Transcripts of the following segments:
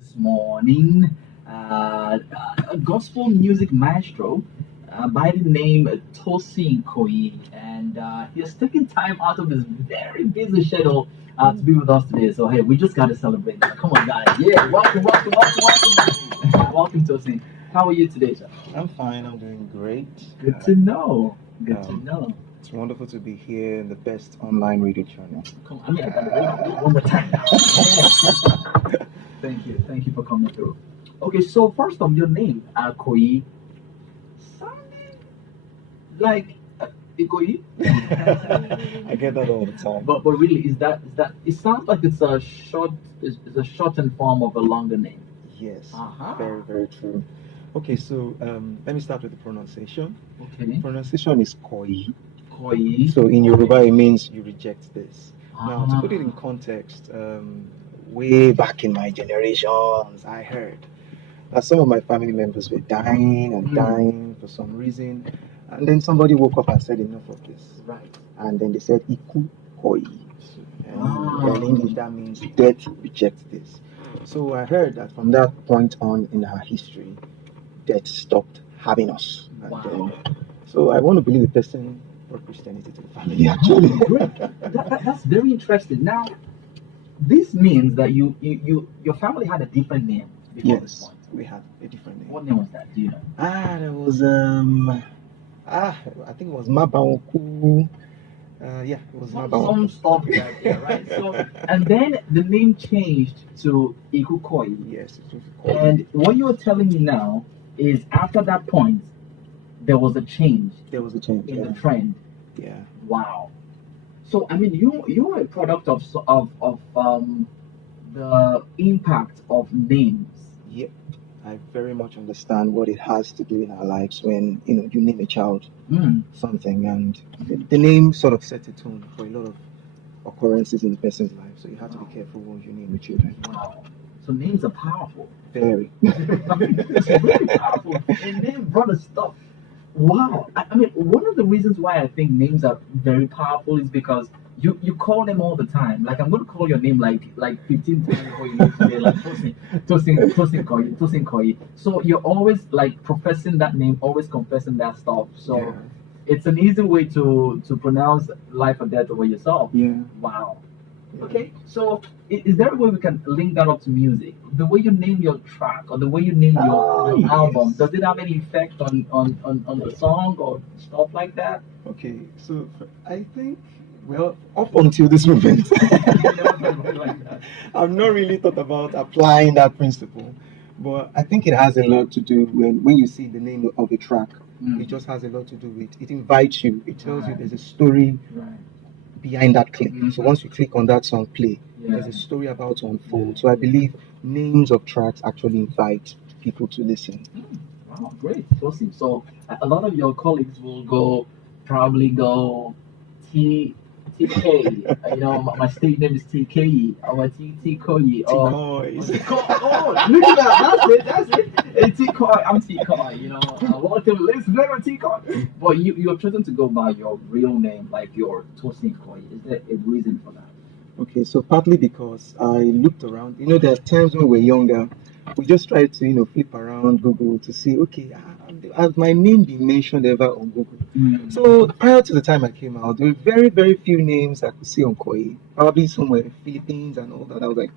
this morning, a gospel music maestro by the name Tosin Koyi, and he has taken time out of his very busy schedule to be with us today. So hey, we just got to celebrate that. Come on, guys! Yeah, welcome, welcome, Tosin. How are you today, sir? I'm fine. I'm doing great. Good to know. Good to Um, know. it's wonderful to be here in the best online radio channel. Come on, I mean, I gotta one more time now. Thank you for coming through. Okay, so first off, your name, Koyi, sounded like Ikoyi, I get that all the time. but really, is that? It sounds like it's a shortened form of a longer name. Yes, Aha. very, very true. Okay, so let me start with the pronunciation. Okay, Pronunciation is Koyi. Koyi. So in Yoruba, it means you reject this. Now, to put it in Ah. context, way back in my generations, I heard that some of my family members were dying and Mm. dying for some reason. And then somebody woke up and said, enough of this. Right. And then they said, Iku Koi. Ah. And in English, that means death rejects this. So I heard that from that point on in our history, death stopped having us. Wow. So I want to believe the person brought Christianity to the family, actually. Great. That's very interesting. Now, this means that your family had a different name before this Yes, point. we had a different name. What name was that? Do you know? There was I think it was Mabaoku. Yeah, it was Some Mabaoku. stuff like that, right? So, and then the name changed to Ikukoi. Yes, it was called. And what you're telling me now is after that point, there was a change There was a change. in the trend. Yeah. Wow. So I mean, you're a product of the impact of names. Yep. I very much understand what it has to do in our lives when you name a child Mm. something, and the name sort of sets a tone for a lot of occurrences in the person's life. So you have to be careful when you name your children. Wow. So names are powerful. Very. It's really powerful. And name brought us stuff. Wow. I mean, one of the reasons why I think names are very powerful is because you call them all the time. Like I'm gonna call your name like 15 times before you leave today, like Tosin Koyi. So you're always like professing that name, always confessing that stuff. So Yeah. it's an easy way to pronounce life or death over yourself. Yeah. Wow. Okay, so is there a way we can link that up to music? The way you name your track or the way you name your yes. album, does it have any effect on the song or stuff like that? Okay. So I think, well, up until this moment, Like that. I've not really thought about applying that principle, but I think it has a lot to do when you see the name of a track. Mm. It just has a lot to do with it invites you. It tells you Right. there's a story Right. behind that click. Mhm. So once you click on that song play, Yeah. there's a story about to unfold. So I believe names of tracks actually invite people to listen. Wow, great, awesome. So a lot of your colleagues will probably go TK. My state name is TK or T Koyi. T-Coys. Oh, look at that. That's it. Hey, T-Coy, I'm T-Coy. Welcome, ladies and gentlemen, T-Coy. But you have chosen to go by your real name, like your Tosin Koyi. Is there a reason for that? Okay, so partly because I looked around. There are times when we're younger, we just try to, flip around Google to see, okay, has my name been mentioned ever on Google? Mm. So prior to the time I came out, there were very, very few names I could see on Koi. Probably somewhere in the Philippines and all that. I was like,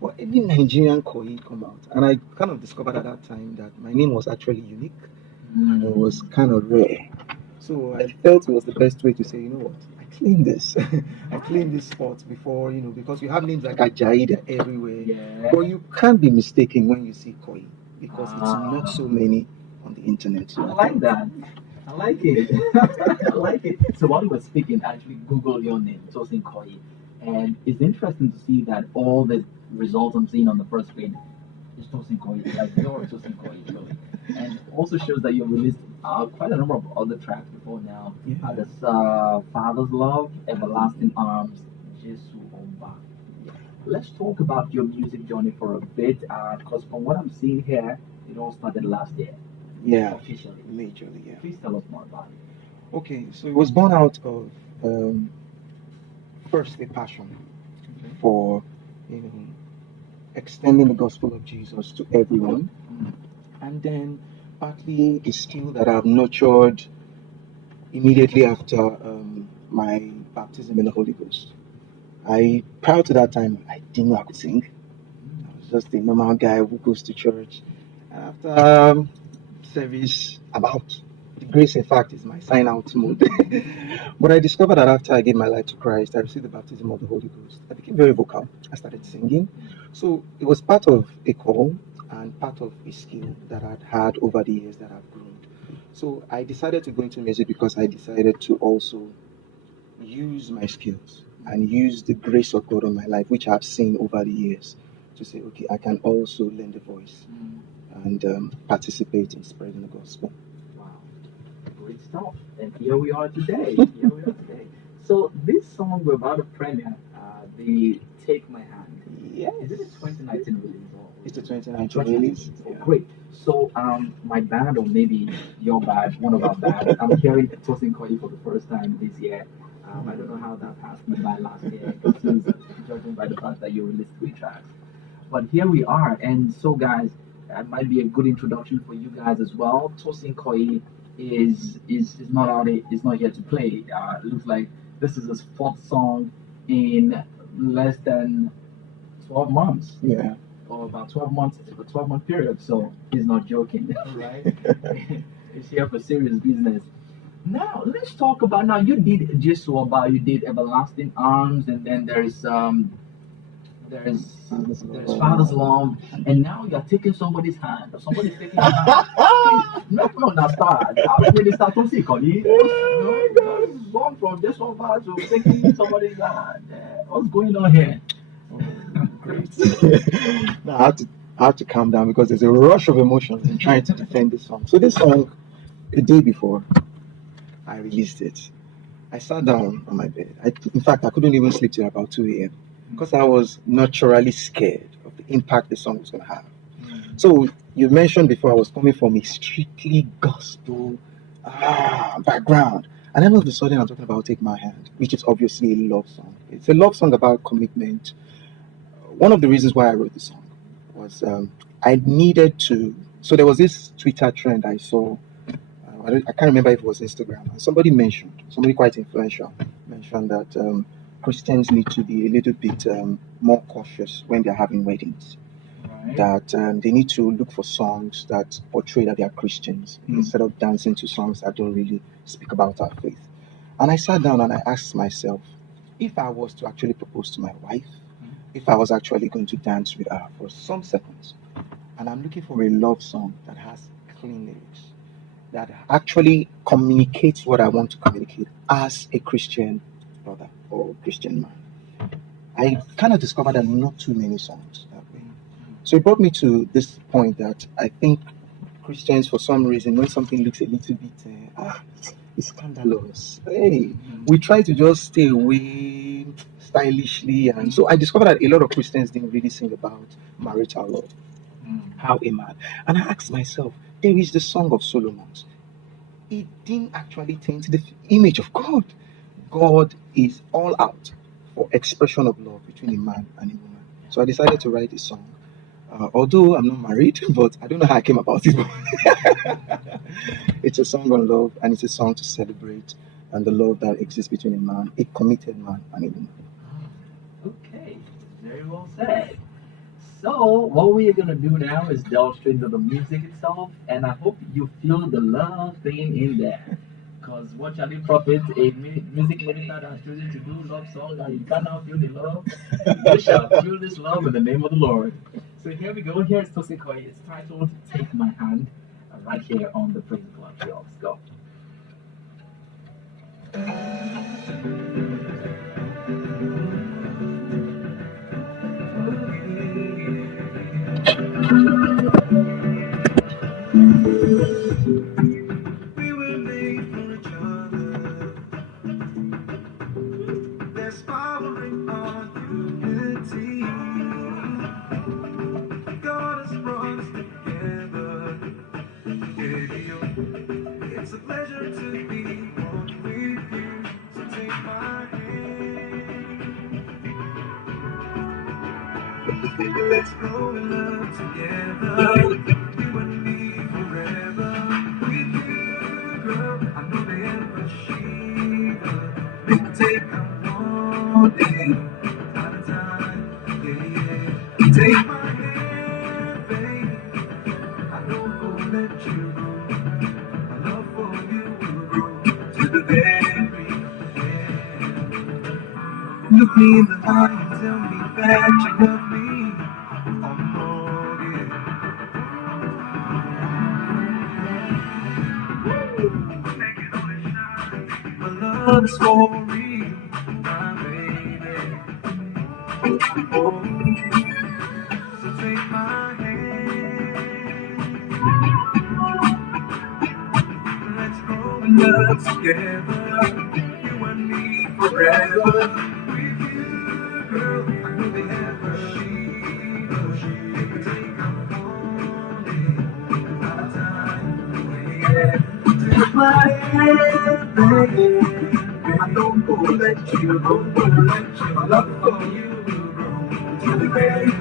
well, any Nigerian Koi come out? And I kind of discovered at that time that my name was actually unique and it was kind of rare. So I felt it was the best way to say, you know what, I claim this. I claim this spot before, because you have names like Ajayi, they're everywhere. Yeah. But you can't be mistaken when you see Koi because it's Ah. not so many on the internet. So I like that. I like it. I like it. So while you were speaking, I actually Googled your name, Tosin Koyi, and it's interesting to see that all the results I'm seeing on the first screen is Tosin Koyi, like you're Tosin Koyi, really. And also shows that you've released quite a number of other tracks before now. Yeah. There's Father's Love, Everlasting Arms, Jesus Omba. Let's talk about your music journey for a bit, because from what I'm seeing here, it all started last year. Yeah, Officially. majorly, yeah. Please tell us more about it. Okay, so it was born out of first a passion for you know extending the gospel of Jesus to everyone, Mm. and then partly a skill that I've nurtured immediately after my baptism in the Holy Ghost. Prior to that time, I didn't know I could sing. I was just a normal guy who goes to church. After service, I'm out. The grace, in fact, is my sign out mode. But I discovered that after I gave my life to Christ, I received the baptism of the Holy Ghost. I became very vocal. I started singing. So it was part of a call and part of a skill that I'd had over the years that I've grown. So I decided to go into music because I decided to also use my skills and use the grace of God on my life, which I've seen over the years, to say, okay, I can also lend a voice and participate in spreading the gospel. Wow, great stuff. And here we are today. Here we are today. So this song we're about to premiere, the "Take My Hand." Yes. Is it a 2019 release? Or It's a 2019 release. Oh, great. So my band, or maybe your band, one of our bands, I'm hearing Tosin Koyi for the first time this year. I don't know how that passed me by last year, since judging by the fact that you released 3 tracks. But here we are, and so guys, that might be a good introduction for you guys as well. Tosin Koyi is not out. Is not here to play. It looks like this is his fourth song in less than 12 months. Yeah. Or about 12 months, it's a 12-month period, so he's not joking, right? He's here for serious business. Now, let's talk about, now you did just so about, you did Everlasting Arms, and then there's Father's Love, and now you're taking somebody's hand, or somebody's taking your hand. No, no, that's start. How did it start to see, Cody? Gone from this one part to taking somebody's hand. What's going on here? Great. Now I have to calm down because there's a rush of emotions in trying to defend this song. So this song, a day before I released it, I sat down on my bed. In fact, I couldn't even sleep till about 2 a.m. because I was naturally scared of the impact the song was going to have. So you mentioned before I was coming from a strictly gospel background. And then all of a sudden I'm talking about Take My Hand, which is obviously a love song. It's a love song about commitment. One of the reasons why I wrote the song was I needed to. So there was this Twitter trend I saw. I can't remember if it was Instagram. And somebody quite influential, mentioned that Christians need to be a little bit more cautious when they're having weddings. Right. That they need to look for songs that portray that they are Christians instead of dancing to songs that don't really speak about our faith. And I sat down and I asked myself, if I was to actually propose to my wife, if I was actually going to dance with her for some seconds, and I'm looking for a love song that has clean lyrics, that actually communicates what I want to communicate as a Christian brother or Christian man, I kind of discovered that not too many songs that way. So it brought me to this point that I think Christians, for some reason, when something looks a little bit it's scandalous, hey, we try to just stay away stylishly. And so I discovered that a lot of Christians didn't really sing about marital love, how a man. And I asked myself, there is the Song of Solomon. It didn't actually taint the image of God. God is all out for expression of love between a man and a woman. So I decided to write a song. Although I'm not married, but I don't know how I came about it. It's a song on love, and it's a song to celebrate and the love that exists between a committed man, and a woman. Okay, very well said. So, what we are going to do now is delve straight into the music itself, and I hope you feel the love thing in there. Because what shall it profit a music minister that has chosen to do love songs and you cannot feel the love? You shall feel this love in the name of the Lord. So here we go. Here's Tosin Koyi. It's titled Take My Hand, right here on the Praiseworld Radio. Let's go. We were made for each other. There's power in our unity. God has brought us together. Yeah, it's a pleasure to be one with you. So take my hand. Let's grow in love together, you and me forever. With you, girl, I know the ever she we can take a morning, time to time, yeah. Take my hand, babe. I don't go let you go. My love for you will grow to the very end. Look me in the eye and tell me that you love me. Oh, yeah. My love story, my baby. Oh, so take my hand. Let's go in love together, you and me forever. With you, girl, I know they ever she can take a morning, out of time, yeah. Take my hand, baby. I don't go let you go, let you. My love for you will grow to the very end.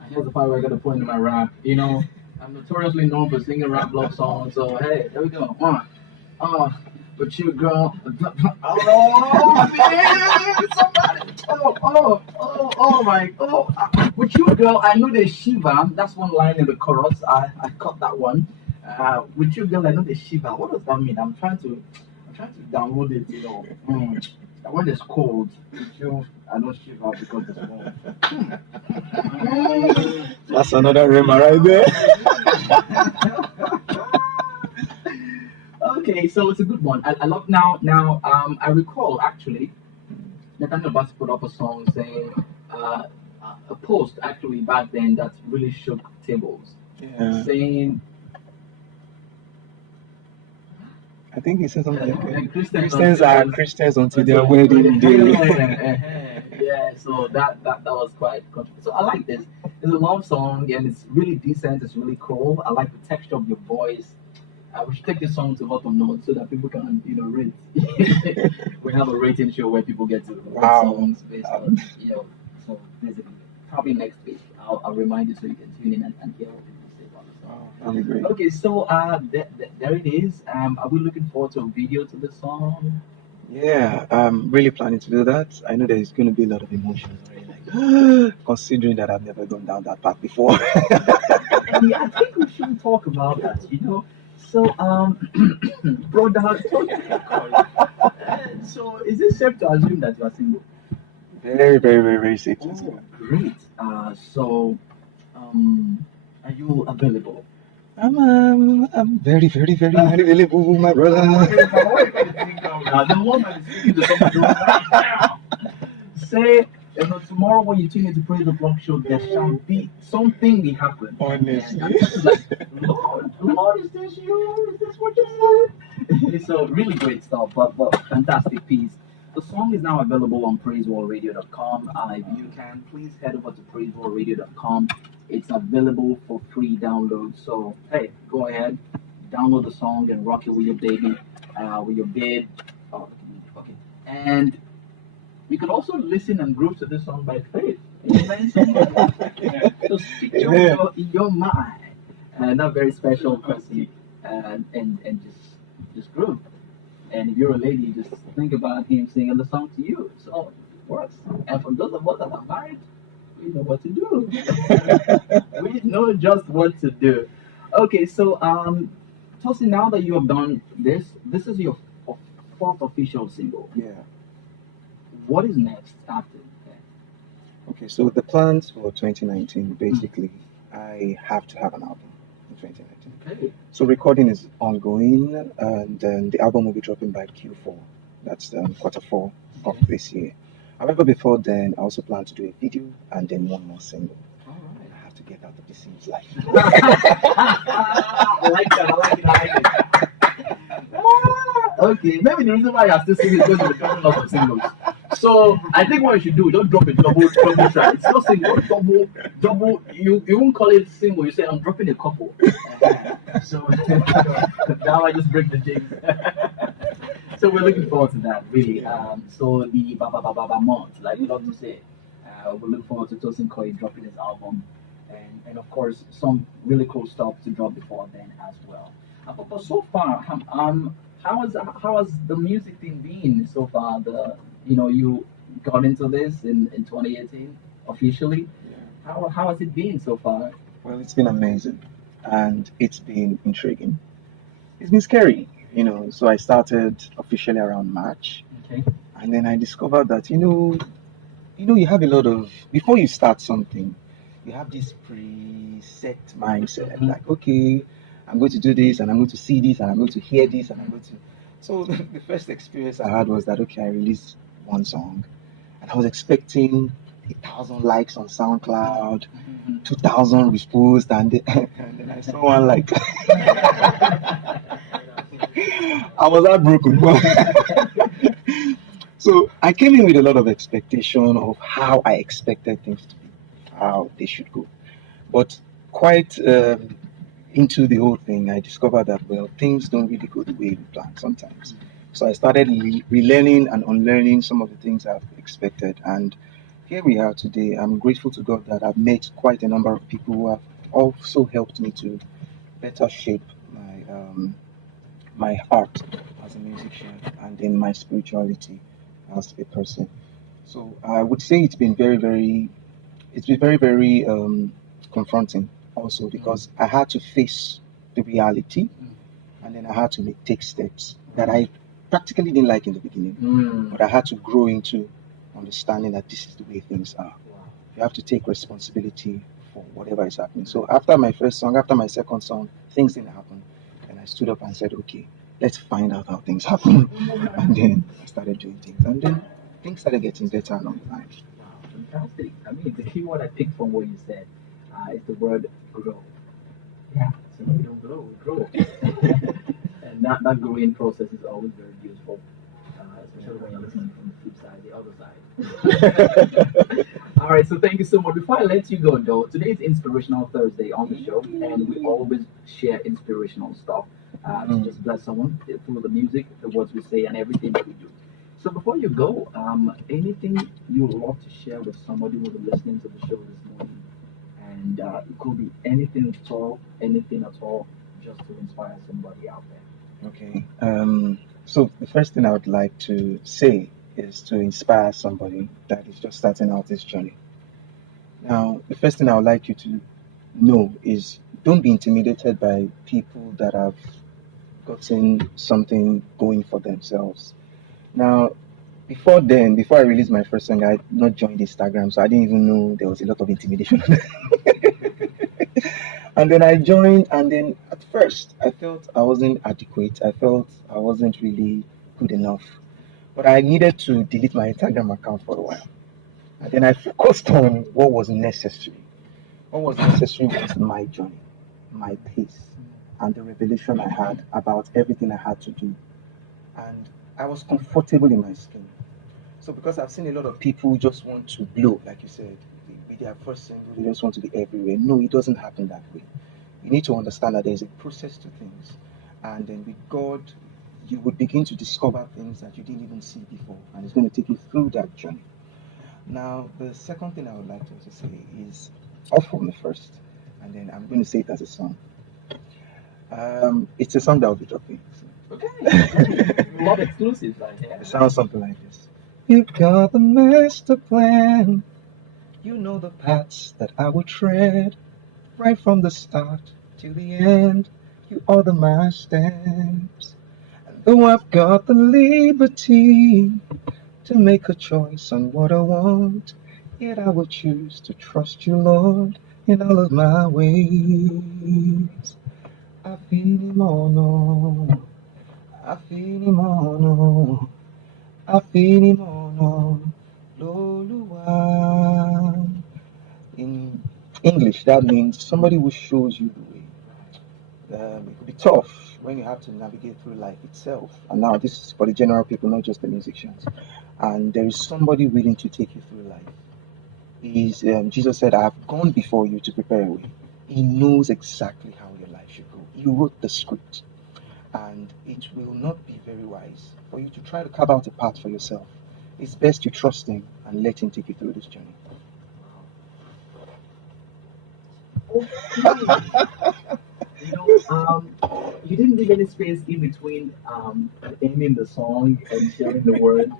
And here's the part where I got to put in my rap. You know, I'm notoriously known for singing rap love songs. So hey, there we go. But you, girl. Oh man, somebody. With you, girl, I know the Shiva. That's one line in the chorus. I caught that one. With you, girl, I know the Shiva. What does that mean? I'm trying to download it. You know, that one is cold. With you, I know Shiva because it's warm. That's another rima right there. Okay, so it's a good one. I love now. I recall actually, Nathaniel Bass put up a song saying a post actually back then that really shook tables, Yeah. saying I think he said something like Christians are Christians until their wedding day. Yeah, so that was quite controversial. So I like this. It's a love song and it's really decent. It's really cool. I like the texture of your voice. We should take this song to bottom note so that people can, rate. We have a rating show where people get to rate songs based on, So basically, probably next week I'll remind you so you can tune in and hear what people say about the song. That'll be great. Okay, so there it is. Are we looking forward to a video to the song? Yeah, I'm really planning to do that. I know there's going to be a lot of emotions already, like considering that I've never gone down that path before. And yeah, I think we should talk about that. So brother, so is it safe to assume that you are single? Very, very, very, very safe. Oh, great. So are you available? I'm very, very, very, very available, my brother. Now, the woman is speaking to somebody right now. Say, tomorrow when you tune into Praise the Vlog Show, there shall be something will happen. Honestly. And it's like, Lord, is this you? Is this what you said? So really great stuff, but fantastic piece. The song is now available on praiseworldradio.com. If you can, please head over to praiseworldradio.com. It's available for free download. So hey, go ahead, download the song and rock it with your baby, with your babe. Oh, okay. And you can also listen and groove to this song by faith. Amen. So stick your mind, that very special person, and just groove. And if you're a lady, just think about him singing the song to you. So it works. And for those of us that are married, we know what to do. We know just what to do. Okay, so Tosin, now that you have done this is your fourth official single. Yeah. What is next after that? Okay, so the plans for 2019, basically, I have to have an album in 2019. Okay. So recording is ongoing, and the album will be dropping by Q4. That's Q4 of this year. However, before then, I also plan to do a video and then one more single. All right. I have to get out of the Sims life. I like that. Okay, maybe the reason why you're still singing is because you're dropping lots of singles. So I think what you should do, just drop a double track. It's not single, double. You won't call it single. You say I'm dropping a couple. So now I just break the jinx. So we're looking forward to that, really. So the Baba month, like we love to say, we look forward to Tosin Koyi dropping his album, and of course some really cool stuff to drop before then as well. But so far, how has the music thing been so far? You got into this in 2018 officially. How has it been so far? Well, it's been amazing and it's been intriguing. It's been scary, So I started officially around March, Okay. and then I discovered that you have a lot of before you start something, you have this preset mindset, Mhm. like, okay, I'm going to do this, and I'm going to see this, and I'm going to hear this, and I'm going to. So the first experience I had was that, okay, I released one song, and I was expecting 1,000 likes on SoundCloud, Mhm. 2,000 reposts, and and then I saw one like I was heartbroken. So I came in with a lot of expectation of how I expected things to be, how they should go. But quite into the whole thing, I discovered that, well, things don't really go the way we plan sometimes. So I started relearning and unlearning some of the things I've expected. And here we are today. I'm grateful to God that I've met quite a number of people who have also helped me to better shape my art as a musician and in my spirituality as a person. So I would say it's been very, very confronting also because I had to face the reality and then I had to take steps that I practically didn't like in the beginning, Mm. but I had to grow into understanding that this is the way things are. You have to take responsibility for whatever is happening. So after my first song, after my second song, things didn't happen. And I stood up and said, okay, let's find out how things happen. And then I started doing things. And then things started getting better along the line. Wow, fantastic. I mean, the key word I picked from what you said is the word grow. Yeah, so we don't grow, we grow. And that growing process is always very useful, especially when you're listening from the flip side, the other side. All right, so thank you so much. Before I let you go, though, today is Inspirational Thursday on the show, and we always share inspirational stuff to just bless someone through the music, the words we say, and everything that we do. So before you go, anything you would love to share with somebody who's listening to the show this morning? And it could be anything at all, just to inspire somebody out there. Okay. So the first thing I would like to say is to inspire somebody that is just starting out this journey. Now, the first thing I would like you to know is don't be intimidated by people that have gotten something going for themselves. Now, before I released my first song, I had not joined Instagram, so I didn't even know there was a lot of intimidation. And then I joined, and then at first I felt I wasn't adequate. I felt I wasn't really good enough. But I needed to delete my Instagram account for a while. And then I focused on what was necessary. What was necessary was my journey, my pace, and the revelation I had about everything I had to do. And I was comfortable in my skin. So because I've seen a lot of people just want to blow, like you said, with their first single, they just want to be everywhere. No, it doesn't happen that way. You need to understand that there's a process to things. And then with God, you would begin to discover things that you didn't even see before. And it's going to take you through that journey. Now, the second thing I would like to also say is off from the first. And then I'm going to say it as a song. It's a song that will be dropping. Okay. Love exclusives right here. It sounds something like this. You've got the master plan. You know the paths that I will tread. Right from the start to the end, you order my steps. And though I've got the liberty to make a choice on what I want, yet I will choose to trust you, Lord, in all of my ways. I feel him on, oh. I feel him on, oh. I feel him on, oh. Loluwa. In English, that means somebody who shows you the way. It could be tough when you have to navigate through life itself. And now this is for the general people, not just the musicians. and there is somebody willing to take you through life. Jesus said, I have gone before you to prepare a way. He knows exactly how your life should go. He wrote the script, and it will not be very wise for you to try to carve out a path for yourself. It's best you trust him and let him take you through this journey. You didn't leave any space in between ending the song and sharing the word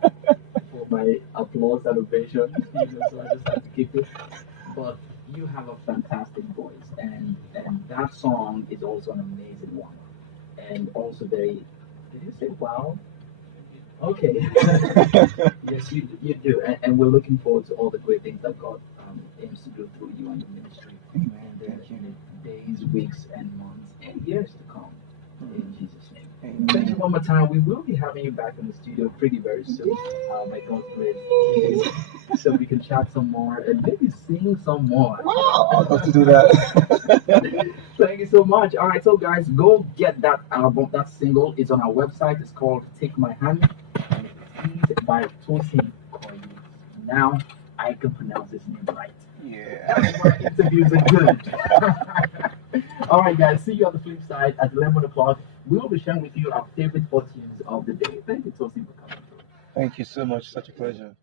for my applause and ovation. So I just had to keep it. But you have a fantastic voice, and that song is also an amazing one, and also very. Did you say wow? Okay. Yes, you do, and we're looking forward to all the great things that God aims to do through you and your ministry, and in the days, weeks, and months, and years to come. In Jesus' name. Thank you one more time. We will be having you back in the studio pretty very soon. By God's grace, so we can chat some more and maybe sing some more. Wow, I'd love to do that. Thank you so much. All right, so guys, go get that album. That single is on our website. It's called "Take My Hand," and it's by Tosin Koyi. Now I can pronounce his name right. Yeah. That's why interviews are good. All right, guys. See you on the flip side at 11 o'clock. We will be sharing with you our favorite 4 tunes of the day. Thank you, Tosin, for coming through. Thank you so much. Such a pleasure.